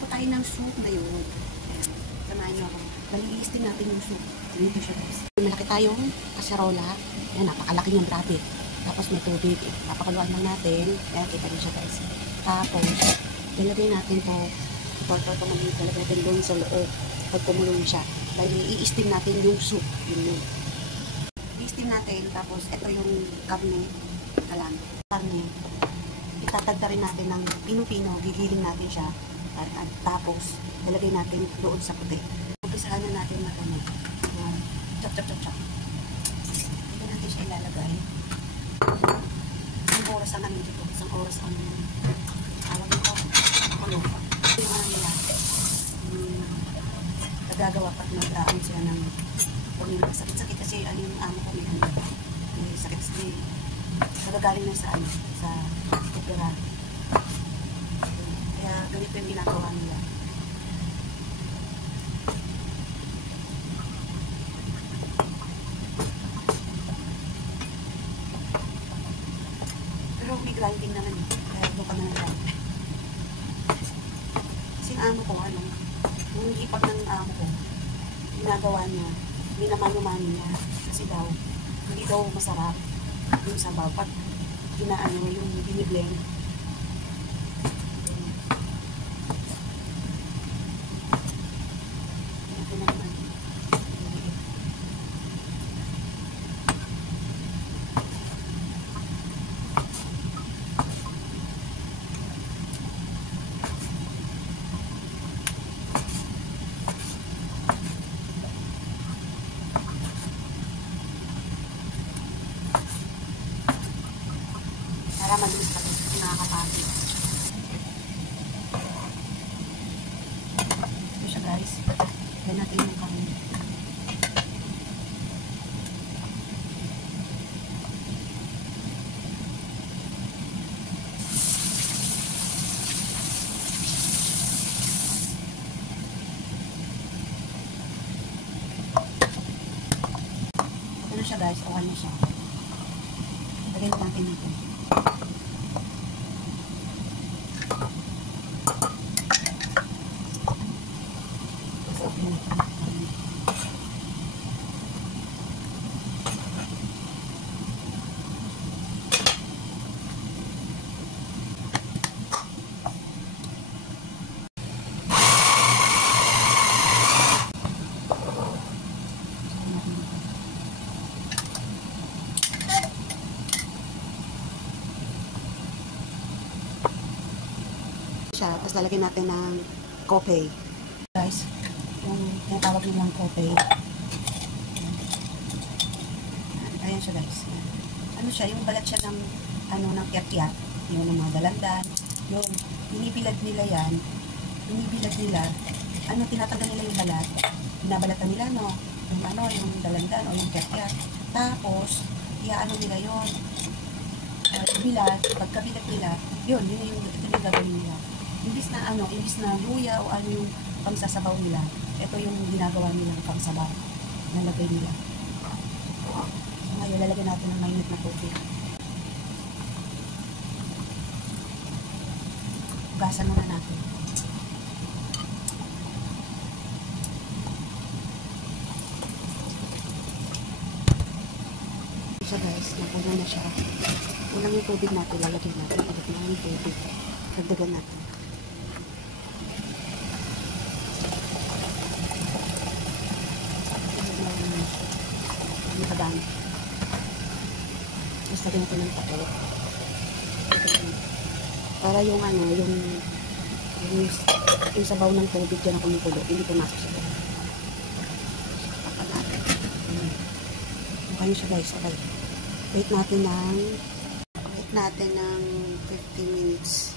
po tayo ng soup na yun. Ayan, samahan nyo ako. Bali-i-steam natin yung soup. Dito siya guys. Malaki tayong kaserola. Ayan, napakalaki niyang grabe. Tapos may tubig. Papakaluan lang natin. Ayan, kita nyo siya guys. Tapos, ilagay natin to. Ito maliit. Ilagay natin doon sa loob. Pag kumulong siya. Bali-i-steam natin yung soup. Yun. I-steam natin. Tapos, ito yung karne. Alam. Karne. Itatagda rin natin ng pino-pino. Gigiling natin siya. At tapos, ilagay natin doon sa puti. Umpisahan na natin na ano. Chop. Hindi natin siya ilalagay. Isang oras ang namin dito. Isang oras ang namin. Tawag nito. Ano? Ito yung nila. Nagagawa pa at nag-aamit sila ng sakit-sakit kasi ano yung amo ko may sakit sa nagagaling na sa opera. Kaya ganito yung ginagawa nila. Pero may grinding naman eh. Kaya doon ka na grinding. Kasi yung amo ko, yung hipag ng amo ko, ginagawa niya, minamano-mano niya. Kasi daw, hindi daw masarap yung sabaw. Pag ginaano yung biniblend, para malinis kasi nakakapagod. Ito siya guys. Gawin natin yung kanin. Ito na siya guys. Okay na siya. Lagyan natin ito. Tapos lalagyan natin ng kope. Guys, yung tinatawag nilang kope. Ayan siya guys. Ano siya, yung balat siya ng ng kiyat-kiyat. Yung mga dalandan. Yung binibilad nila yan. Binibilad nila. Tinatanggal nila yung balat. Binabalatan nila, no? Yung dalandan o yung kiyat-kiyat. Tapos, iaano nila yun. Bilad, pagkabilad nila, yun yung gagawin nila. Imbis na luya o yung pangsasabaw nila, ito yung ginagawa nilang pangsabaw. Nalagay nila. So, ngayon, lalagyan natin ng mainit na tubig. Ugasan muna natin. So guys, napuno na siya. Unang yung tubig natin, lalagyan natin. Lalagyan natin yung tubig. Dagdagan natin. Tapos lagyan natin ng takot. Para yung yung sabaw ng tubig dyan na kumukulo, hindi pumasok sa tubig. Tapat natin. Okay siya guys, okay. Wait natin ng 15 minutes.